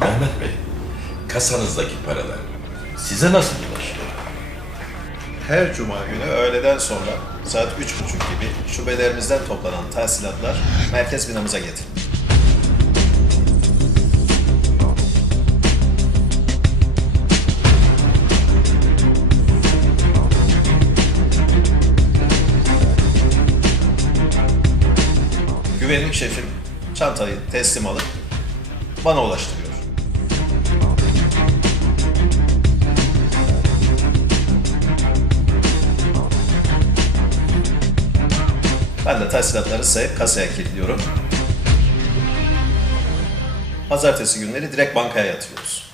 Mehmet Bey, kasanızdaki paralar size nasıl ulaşıyor? Her cuma günü öğleden sonra saat üç buçuk gibi şubelerimizden toplanan tahsilatlar merkez binamıza getirilir. Güvenlik şefim çantayı teslim alıp bana ulaştırıyor. Ben de tahsilatları sayıp kasaya kilitliyorum. Pazartesi günleri direkt bankaya yatırıyoruz.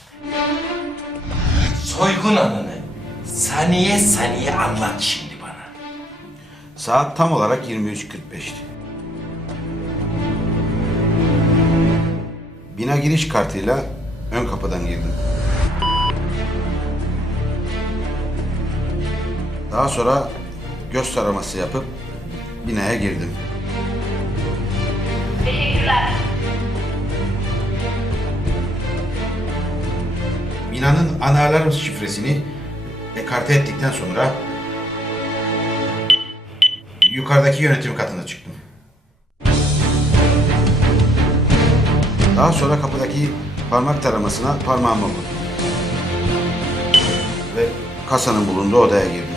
Soygun anını saniye saniye anlat şimdi bana. Saat tam olarak 23.45'ti. Bina giriş kartıyla ön kapıdan girdim. Daha sonra göz taraması yapıp binaya girdim. Binanın ana alarm şifresini ekarte ettikten sonra yukarıdaki yönetim katına çıktım. Daha sonra kapıdaki parmak taramasına parmağımı vurdum. Ve kasanın bulunduğu odaya girdim.